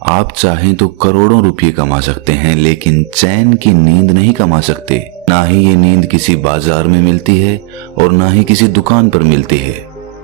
आप चाहें तो करोड़ों रुपए कमा सकते हैं, लेकिन चैन की नींद नहीं कमा सकते। ना ही ये नींद किसी बाजार में मिलती है और ना ही किसी दुकान पर मिलती है।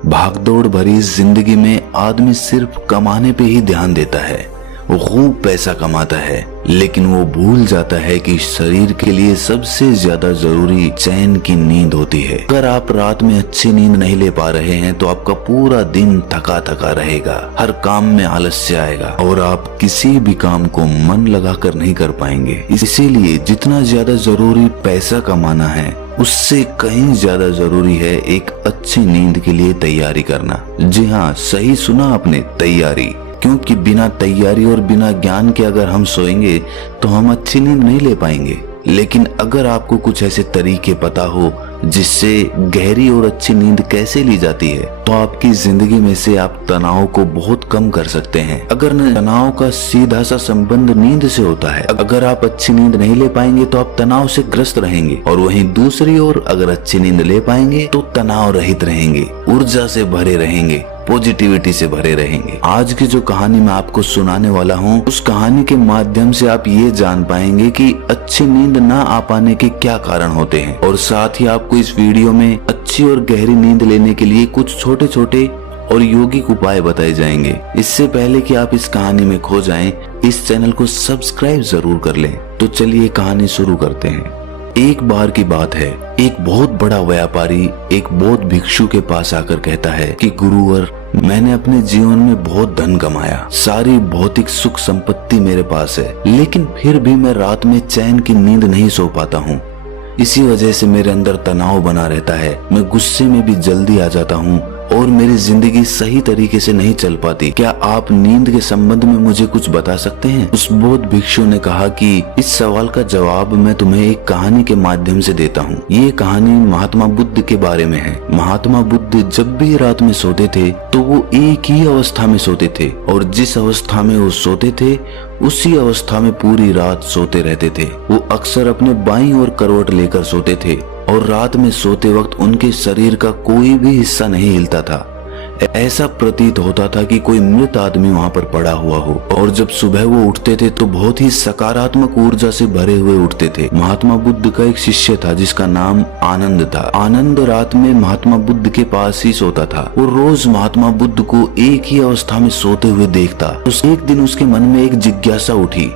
भागदौड़ भरी इस जिंदगी में आदमी सिर्फ कमाने पे ही ध्यान देता है। वो खूब पैसा कमाता है, लेकिन वो भूल जाता है कि शरीर के लिए सबसे ज्यादा जरूरी चैन की नींद होती है। अगर आप रात में अच्छी नींद नहीं ले पा रहे हैं तो आपका पूरा दिन थका थका रहेगा, हर काम में आलस्य आएगा और आप किसी भी काम को मन लगाकर नहीं कर पाएंगे। इसीलिए जितना ज्यादा जरूरी पैसा कमाना है, उससे कहीं ज्यादा जरूरी है एक अच्छी नींद के लिए तैयारी करना। जी हाँ, सही सुना आपने, तैयारी। क्योंकि बिना तैयारी और बिना ज्ञान के अगर हम सोएंगे तो हम अच्छी नींद नहीं ले पाएंगे। लेकिन अगर आपको कुछ ऐसे तरीके पता हो जिससे गहरी और अच्छी नींद कैसे ली जाती है, तो आपकी जिंदगी में से आप तनाव को बहुत कम कर सकते हैं। अगर तनाव का सीधा सा संबंध नींद से होता है। अगर आप अच्छी नींद नहीं ले पाएंगे तो आप तनाव से ग्रस्त रहेंगे, और वहीं दूसरी ओर अगर अच्छी नींद ले पाएंगे तो तनाव रहित रहेंगे, ऊर्जा से भरे रहेंगे, पॉजिटिविटी से भरे रहेंगे। आज की जो कहानी मैं आपको सुनाने वाला हूँ, उस कहानी के माध्यम से आप ये जान पाएंगे कि अच्छी नींद ना आ पाने के क्या कारण होते हैं, और साथ ही आपको इस वीडियो में अच्छी और गहरी नींद लेने के लिए कुछ छोटे छोटे और योगिक उपाय बताए जाएंगे। इससे पहले कि आप इस कहानी में खो जाएं, इस चैनल को सब्सक्राइब जरूर कर लें। तो चलिए कहानी शुरू करते हैं। एक बार की बात है, एक बहुत बड़ा व्यापारी एक बौद्ध भिक्षु के पास आकर कहता है कि गुरुवर, मैंने अपने जीवन में बहुत धन कमाया, सारी भौतिक सुख संपत्ति मेरे पास है, लेकिन फिर भी मैं रात में चैन की नींद नहीं सो पाता हूँ। इसी वजह से मेरे अंदर तनाव बना रहता है, मैं गुस्से में भी जल्दी आ जाता हूँ और मेरी जिंदगी सही तरीके से नहीं चल पाती। क्या आप नींद के संबंध में मुझे कुछ बता सकते हैं? उस बौद्ध भिक्षु ने कहा कि इस सवाल का जवाब मैं तुम्हें एक कहानी के माध्यम से देता हूँ। ये कहानी महात्मा बुद्ध के बारे में है। महात्मा बुद्ध जब भी रात में सोते थे तो वो एक ही अवस्था में सोते थे, और जिस अवस्था में वो सोते थे उसी अवस्था में पूरी रात सोते रहते थे। वो अक्सर अपने बाईं ओर करवट लेकर सोते थे और रात में सोते वक्त उनके शरीर का कोई भी हिस्सा नहीं हिलता था। ऐसा प्रतीत होता था कि कोई मृत आदमी वहाँ पर पड़ा हुआ हो। और जब सुबह वो उठते थे तो बहुत ही सकारात्मक ऊर्जा से भरे हुए उठते थे। महात्मा बुद्ध का एक शिष्य था जिसका नाम आनंद था। आनंद रात में महात्मा बुद्ध के पास ही सोता था। वो रोज महात्मा बुद्ध को एक ही अवस्था में सोते हुए देखता। एक दिन उसके मन में एक जिज्ञासा उठी।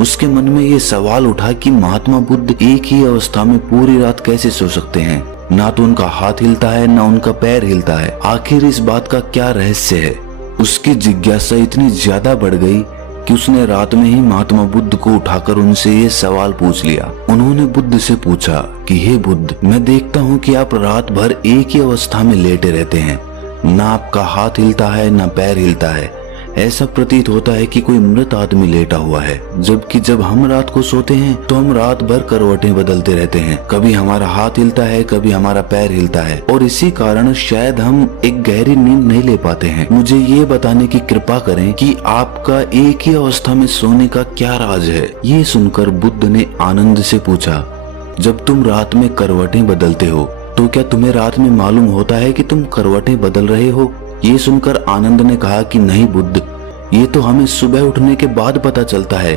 उसके मन में ये सवाल उठा कि महात्मा बुद्ध एक ही अवस्था में पूरी रात कैसे सो सकते हैं? ना तो उनका हाथ हिलता है, ना उनका पैर हिलता है। आखिर इस बात का क्या रहस्य है? उसकी जिज्ञासा इतनी ज्यादा बढ़ गई कि उसने रात में ही महात्मा बुद्ध को उठाकर उनसे ये सवाल पूछ लिया। उन्होंने बुद्ध से पूछा कि हे बुद्ध, मैं देखता हूँ कि आप रात भर एक ही अवस्था में लेटे रहते हैं, ना आपका हाथ हिलता है ना पैर हिलता है। ऐसा प्रतीत होता है कि कोई मृत आदमी लेटा हुआ है। जबकि जब हम रात को सोते हैं तो हम रात भर करवटें बदलते रहते हैं, कभी हमारा हाथ हिलता है, कभी हमारा पैर हिलता है, और इसी कारण शायद हम एक गहरी नींद नहीं ले पाते हैं। मुझे ये बताने की कृपा करें कि आपका एक ही अवस्था में सोने का क्या राज है? ये सुनकर बुद्ध ने आनंद से पूछा, जब तुम रात में करवटें बदलते हो तो क्या तुम्हें रात में मालूम होता है कि तुम करवटें बदल रहे हो? ये सुनकर आनंद ने कहा कि नहीं बुद्ध, ये तो हमें सुबह उठने के बाद पता चलता है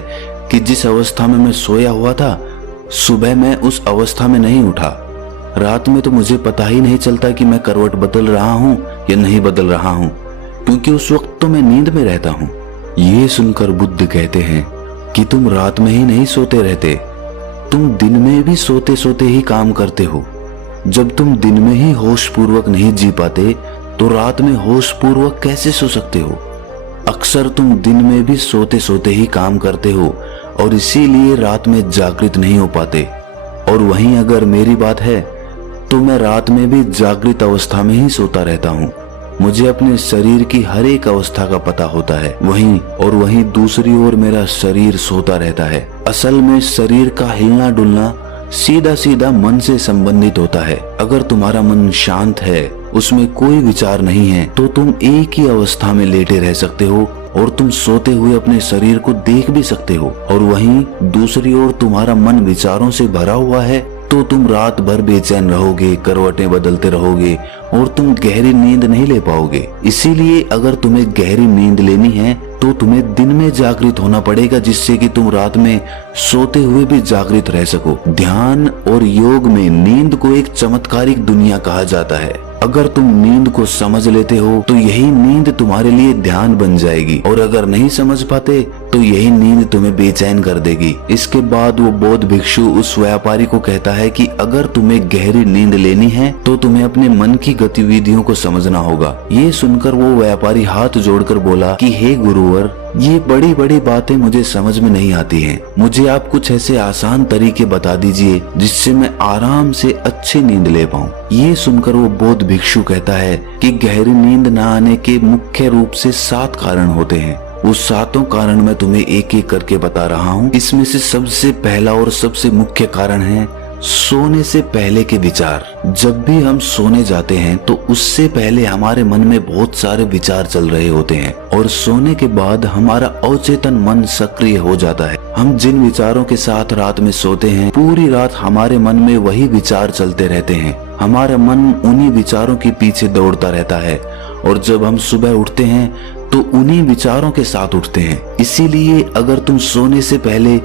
कि जिस अवस्था में मैं सोया हुआ था, सुबह मैं उस अवस्था में नहीं उठा। रात में तो मुझे पता ही नहीं चलता कि मैं करवट बदल रहा हूँ या नहीं बदल रहा हूँ, क्योंकि उस वक्त तो मैं नींद में रहता हूँ। ये सुनकर बुद्ध कहते हैं कि तुम रात में ही नहीं सोते रहते, तुम दिन में भी सोते सोते ही काम करते हो। जब तुम दिन में ही होश पूर्वक नहीं जी पाते तो रात में होश पूर्वक कैसे सो सकते हो? अक्सर तुम दिन में भी सोते सोते ही काम करते हो और इसीलिए रात में जागृत नहीं हो पाते। और वहीं अगर मेरी बात है तो मैं रात में भी जागृत अवस्था में ही सोता रहता हूँ। मुझे अपने शरीर की हर एक अवस्था का पता होता है। वहीं दूसरी ओर मेरा शरीर सोता रहता है। असल में शरीर का हिलना डुलना सीधा सीधा मन से संबंधित होता है। अगर तुम्हारा मन शांत है, उसमें कोई विचार नहीं है, तो तुम एक ही अवस्था में लेटे रह सकते हो और तुम सोते हुए अपने शरीर को देख भी सकते हो। और वहीं दूसरी ओर तुम्हारा मन विचारों से भरा हुआ है तो तुम रात भर बेचैन रहोगे, करवटें बदलते रहोगे और तुम गहरी नींद नहीं ले पाओगे। इसीलिए अगर तुम्हें गहरी नींद लेनी है तो तुम्हें दिन में जागृत होना पड़ेगा, जिससे कि तुम रात में सोते हुए भी जागृत रह सको। ध्यान और योग में नींद को एक चमत्कारिक दुनिया कहा जाता है। अगर तुम नींद को समझ लेते हो तो यही नींद तुम्हारे लिए ध्यान बन जाएगी, और अगर नहीं समझ पाते तो यही नींद तुम्हें बेचैन कर देगी। इसके बाद वो बौद्ध भिक्षु उस व्यापारी को कहता है कि अगर तुम्हें गहरी नींद लेनी है तो तुम्हें अपने मन की गतिविधियों को समझना होगा। ये सुनकर वो व्यापारी हाथ जोड़कर बोला कि हे गुरुवर, ये बड़ी बड़ी बातें मुझे समझ में नहीं आती हैं। मुझे आप कुछ ऐसे आसान तरीके बता दीजिए जिससे मैं आराम से अच्छी नींद ले पाऊं। ये सुनकर वो बौद्ध भिक्षु कहता है कि गहरी नींद न आने के मुख्य रूप से 7 कारण होते हैं। उस 7 कारण मैं तुम्हें एक एक करके बता रहा हूँ। इसमें से सबसे पहला और सबसे मुख्य कारण है सोने से पहले के विचार। जब भी हम सोने जाते हैं तो उससे पहले हमारे मन में बहुत सारे विचार चल रहे होते हैं, और सोने के बाद हमारा अवचेतन मन सक्रिय हो जाता है। हम जिन विचारों के साथ रात में सोते हैं, पूरी रात हमारे मन में वही विचार चलते रहते हैं। हमारा मन उन्हीं विचारों के पीछे दौड़ता रहता है, और जब हम सुबह उठते हैं तो उन्हीं विचारों के साथ उठते हैं। इसीलिए अगर तुम सोने से पहले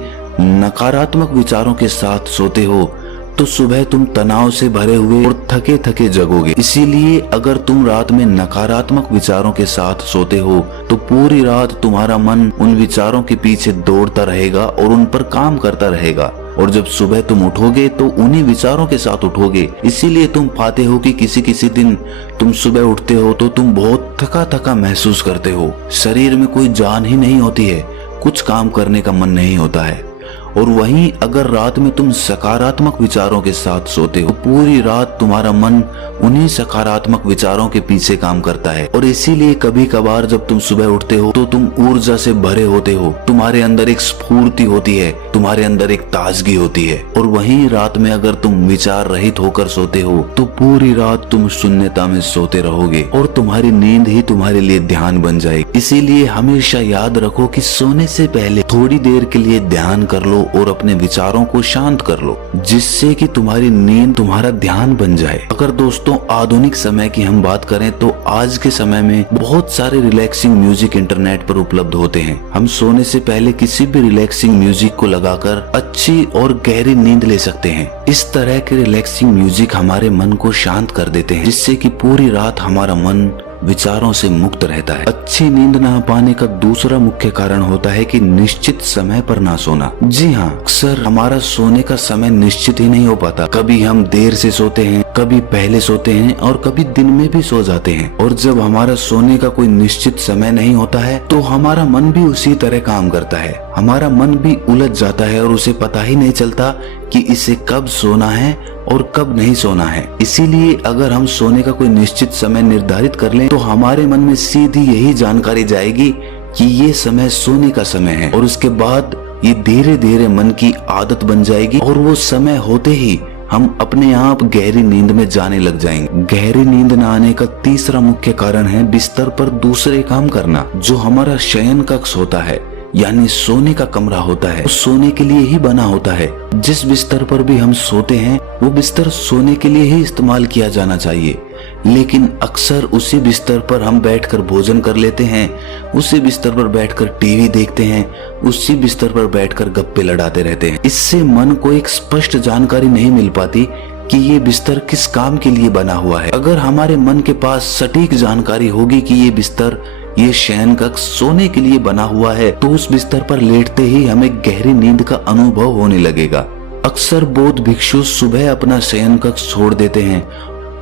नकारात्मक विचारों के साथ सोते हो तो सुबह तुम तनाव से भरे हुए और थके थके जगोगे। इसीलिए अगर तुम रात में नकारात्मक विचारों के साथ सोते हो तो पूरी रात तुम्हारा मन उन विचारों के पीछे दौड़ता रहेगा और उन पर काम करता रहेगा, और जब सुबह तुम उठोगे तो उन्हीं विचारों के साथ उठोगे। इसीलिए तुम पाते हो कि किसी किसी दिन तुम सुबह उठते हो तो तुम बहुत थका थका महसूस करते हो, शरीर में कोई जान ही नहीं होती है, कुछ काम करने का मन नहीं होता है। और वहीं अगर रात में तुम सकारात्मक विचारों के साथ सोते हो, पूरी रात तुम्हारा मन उन्हीं सकारात्मक विचारों के पीछे काम करता है, और इसीलिए कभी कभार जब तुम सुबह उठते हो तो तुम ऊर्जा से भरे होते हो, तुम्हारे अंदर एक स्फूर्ति होती है, तुम्हारे अंदर एक ताजगी होती है। और वहीं रात में अगर तुम विचार रहित होकर सोते हो तो पूरी रात तुम शून्यता में सोते रहोगे, और तुम्हारी नींद ही तुम्हारे लिए ध्यान बन जाएगी। इसीलिए हमेशा याद रखो कि सोने से पहले थोड़ी देर के लिए ध्यान कर लो और अपने विचारों को शांत कर लो, जिससे कि तुम्हारी नींद तुम्हारा ध्यान बन जाए। अगर दोस्तों आधुनिक समय की हम बात करें तो आज के समय में बहुत सारे रिलैक्सिंग म्यूजिक इंटरनेट पर उपलब्ध होते हैं। हम सोने से पहले किसी भी रिलैक्सिंग म्यूजिक को लगाकर अच्छी और गहरी नींद ले सकते हैं। इस तरह के रिलैक्सिंग म्यूजिक हमारे मन को शांत कर देते हैं, जिससे कि पूरी रात हमारा मन विचारों से मुक्त रहता है। अच्छी नींद ना पाने का दूसरा मुख्य कारण होता है कि निश्चित समय पर ना सोना। जी हाँ, अक्सर हमारा सोने का समय निश्चित ही नहीं हो पाता। कभी हम देर से सोते हैं, कभी पहले सोते हैं, और कभी दिन में भी सो जाते हैं। और जब हमारा सोने का कोई निश्चित समय नहीं होता है तो हमारा मन भी उसी तरह काम करता है। हमारा मन भी उलझ जाता है और उसे पता ही नहीं चलता कि इसे कब सोना है और कब नहीं सोना है। इसीलिए अगर हम सोने का कोई निश्चित समय निर्धारित कर लें तो हमारे मन में सीधी यही जानकारी जाएगी कि ये समय सोने का समय है, और उसके बाद ये धीरे धीरे मन की आदत बन जाएगी, और वो समय होते ही हम अपने आप गहरी नींद में जाने लग जाएंगे। गहरी नींद न आने का तीसरा मुख्य कारण है बिस्तर पर दूसरे काम करना। जो हमारा शयन कक्ष होता है, यानी सोने का कमरा होता है, वो सोने के लिए ही बना होता है। जिस बिस्तर पर भी हम सोते हैं वो बिस्तर सोने के लिए ही इस्तेमाल किया जाना चाहिए, लेकिन अक्सर उसी बिस्तर पर हम बैठकर भोजन कर लेते हैं, उसी बिस्तर पर बैठकर टीवी देखते हैं, उसी बिस्तर पर बैठकर गप्पे लड़ाते रहते हैं। इससे मन को एक स्पष्ट जानकारी नहीं मिल पाती कि ये बिस्तर किस काम के लिए बना हुआ है। अगर हमारे मन के पास सटीक जानकारी होगी कि ये बिस्तर, ये शयन कक्ष सोने के लिए बना हुआ है, तो उस बिस्तर पर लेटते ही हमें गहरी नींद का अनुभव होने लगेगा। अक्सर बौद्ध भिक्षु सुबह अपना शयन कक्ष छोड़ देते हैं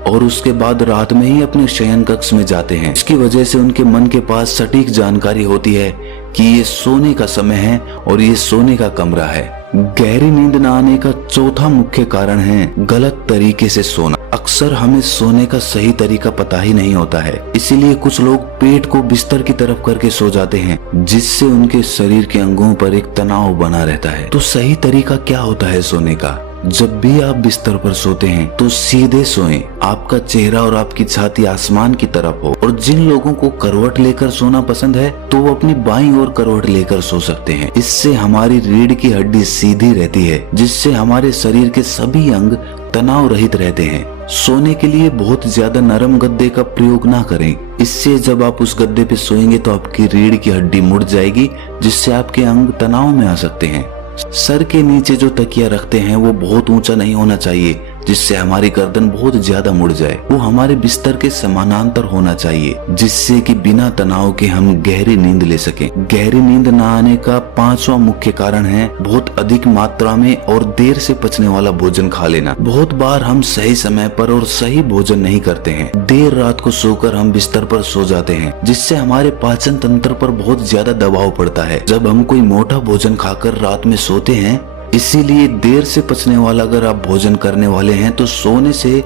और उसके बाद रात में ही अपने शयन कक्ष में जाते हैं। इसकी वजह से उनके मन के पास सटीक जानकारी होती है कि ये सोने का समय है और ये सोने का कमरा है। गहरी नींद न आने का चौथा मुख्य कारण है गलत तरीके से सोना। अक्सर हमें सोने का सही तरीका पता ही नहीं होता है, इसीलिए कुछ लोग पेट को बिस्तर की तरफ करके सो जाते हैं, जिससे उनके शरीर के अंगों पर एक तनाव बना रहता है। तो सही तरीका क्या होता है सोने का? जब भी आप बिस्तर पर सोते हैं तो सीधे सोएं। आपका चेहरा और आपकी छाती आसमान की तरफ हो। और जिन लोगों को करवट लेकर सोना पसंद है तो वो अपनी बाईं ओर करवट लेकर सो सकते हैं। इससे हमारी रीढ़ की हड्डी सीधी रहती है, जिससे हमारे शरीर के सभी अंग तनाव रहित रहते हैं। सोने के लिए बहुत ज्यादा नरम गद्दे का प्रयोग ना करें। इससे जब आप उस गद्दे पे सोएंगे तो आपकी रीढ़ की हड्डी मुड़ जाएगी, जिससे आपके अंग तनाव में आ सकते हैं। सर के नीचे जो तकिया रखते हैं वो बहुत ऊंचा नहीं होना चाहिए, जिससे हमारी गर्दन बहुत ज्यादा मुड़ जाए। वो हमारे बिस्तर के समानांतर होना चाहिए, जिससे कि बिना तनाव के हम गहरी नींद ले सकें। गहरी नींद न आने का 5वां मुख्य कारण है बहुत अधिक मात्रा में और देर से पचने वाला भोजन खा लेना। बहुत बार हम सही समय पर और सही भोजन नहीं करते हैं। देर रात को सोकर हम बिस्तर पर सो जाते हैं, जिससे हमारे पाचन तंत्र पर बहुत ज्यादा दबाव पड़ता है जब हम कोई मोटा भोजन खाकर रात में सोते हैं। इसीलिए देर से पचने वाला अगर आप भोजन करने वाले हैं तो सोने से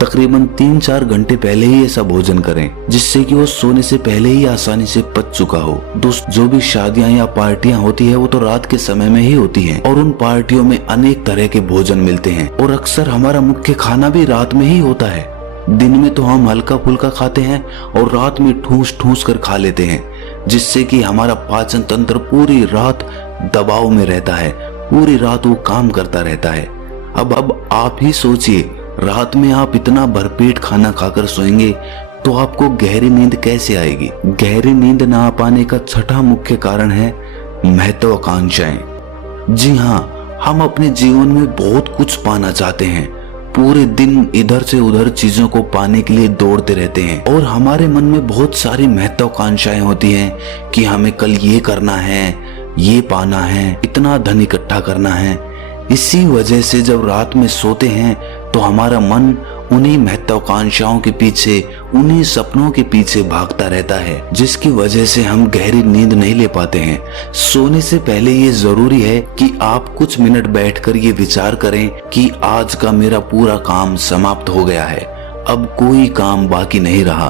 तकरीबन 3-4 घंटे पहले ही ऐसा भोजन करें, जिससे कि वो सोने से पहले ही आसानी से पच चुका हो। दोस्त, जो भी शादियां या पार्टियां होती है वो तो रात के समय में ही होती हैं और उन पार्टियों में अनेक तरह के भोजन मिलते हैं और अक्सर हमारा मुख्य खाना भी रात में ही होता है। दिन में तो हम हल्का फुल्का खाते हैं और रात में ठूस ठूस कर खा लेते हैं, जिससे कि हमारा पाचन तंत्र पूरी रात दबाव में रहता है, पूरी रात वो काम करता रहता है। अब आप ही सोचिए, रात में आप इतना भरपेट खाना खाकर सोएंगे तो आपको गहरी नींद कैसे आएगी। गहरी नींद ना आ पाने का 6वां मुख्य कारण है महत्वाकांक्षाएं। जी हाँ, हम अपने जीवन में बहुत कुछ पाना चाहते हैं। पूरे दिन इधर से उधर चीजों को पाने के लिए दौड़ते रहते हैं और हमारे मन में बहुत सारी महत्वाकांक्षाएं होती हैं कि हमें कल ये करना है, ये पाना है, इतना धन इकट्ठा करना है। इसी वजह से जब रात में सोते हैं तो हमारा मन उन्हीं महत्वाकांक्षाओं के पीछे, उन्हीं सपनों के पीछे भागता रहता है, जिसकी वजह से हम गहरी नींद नहीं ले पाते हैं। सोने से पहले ये जरूरी है कि आप कुछ मिनट बैठकर ये विचार करें कि आज का मेरा पूरा काम समाप्त हो गया है, अब कोई काम बाकी नहीं रहा,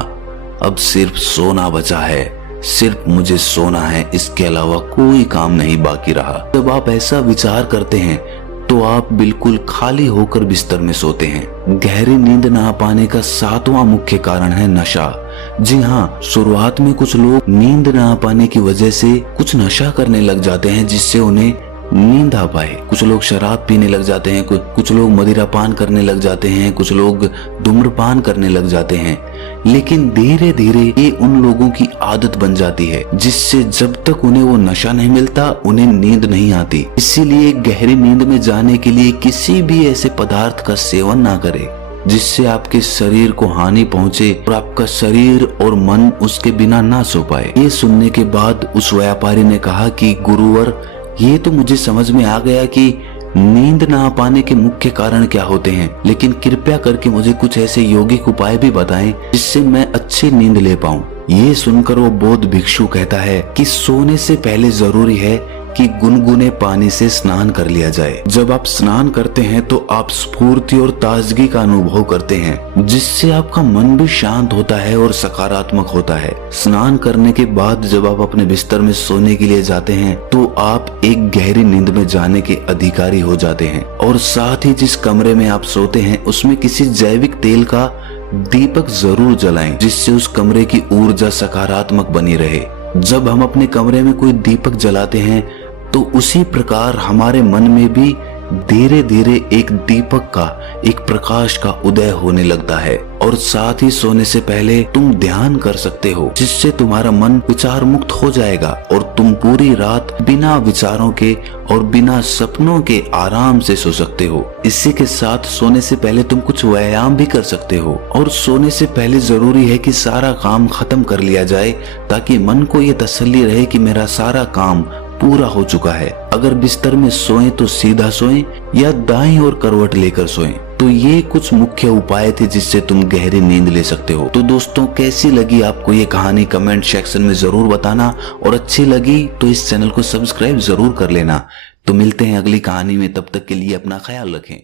अब सिर्फ सोना बचा है, सिर्फ मुझे सोना है, इसके अलावा कोई काम नहीं बाकी रहा। जब आप ऐसा विचार करते हैं तो आप बिल्कुल खाली होकर बिस्तर में सोते हैं। गहरी नींद ना पाने का 7वां मुख्य कारण है नशा। जी हाँ, शुरुआत में कुछ लोग नींद ना पाने की वजह से कुछ नशा करने लग जाते हैं, जिससे उन्हें नींद आ पाए। कुछ लोग शराब पीने लग जाते हैं, कुछ लोग मदिरा पान करने लग जाते हैं, कुछ लोग धूम्रपान करने लग जाते हैं। लेकिन धीरे धीरे ये उन लोगों की आदत बन जाती है, जिससे जब तक उन्हें वो नशा नहीं मिलता उन्हें नींद नहीं आती। इसीलिए गहरी नींद में जाने के लिए किसी भी ऐसे पदार्थ का सेवन ना करें जिससे आपके शरीर को हानि पहुंचे और आपका शरीर और मन उसके बिना ना सो पाए। ये सुनने के बाद उस व्यापारी ने कहा कि गुरुवर, ये तो मुझे समझ में आ गया कि नींद ना आ पाने के मुख्य कारण क्या होते हैं, लेकिन कृपया करके मुझे कुछ ऐसे यौगिक उपाय भी बताएं जिससे मैं अच्छी नींद ले पाऊं। ये सुनकर वो बौद्ध भिक्षु कहता है कि सोने से पहले जरूरी है कि गुनगुने पानी से स्नान कर लिया जाए। जब आप स्नान करते हैं तो आप स्फूर्ति और ताजगी का अनुभव करते हैं, जिससे आपका मन भी शांत होता है और सकारात्मक होता है। स्नान करने के बाद जब आप अपने बिस्तर में सोने के लिए जाते हैं तो आप एक गहरी नींद में जाने के अधिकारी हो जाते हैं। और साथ ही जिस कमरे में आप सोते हैं उसमें किसी जैविक तेल का दीपक जरूर जलाएं, जिससे उस कमरे की ऊर्जा सकारात्मक बनी रहे। जब हम अपने कमरे में कोई दीपक जलाते हैं तो उसी प्रकार हमारे मन में भी धीरे धीरे एक दीपक का, एक प्रकाश का उदय होने लगता है। और साथ ही सोने से पहले तुम ध्यान कर सकते हो, जिससे तुम्हारा मन विचार मुक्त हो जाएगा और तुम पूरी रात बिना विचारों के और बिना सपनों के आराम से सो सकते हो। इसी के साथ सोने से पहले तुम कुछ व्यायाम भी कर सकते हो। और सोने से पहले जरूरी है कि सारा काम खत्म कर लिया जाए, ताकि मन को ये तसल्ली रहे कि मेरा सारा काम पूरा हो चुका है। अगर बिस्तर में सोएं तो सीधा सोएं या दाईं ओर करवट लेकर सोएं। तो ये कुछ मुख्य उपाय थे जिससे तुम गहरी नींद ले सकते हो। तो दोस्तों, कैसी लगी आपको ये कहानी कमेंट सेक्शन में जरूर बताना, और अच्छी लगी तो इस चैनल को सब्सक्राइब जरूर कर लेना। तो मिलते हैं अगली कहानी में, तब तक के लिए अपना ख्याल रखें।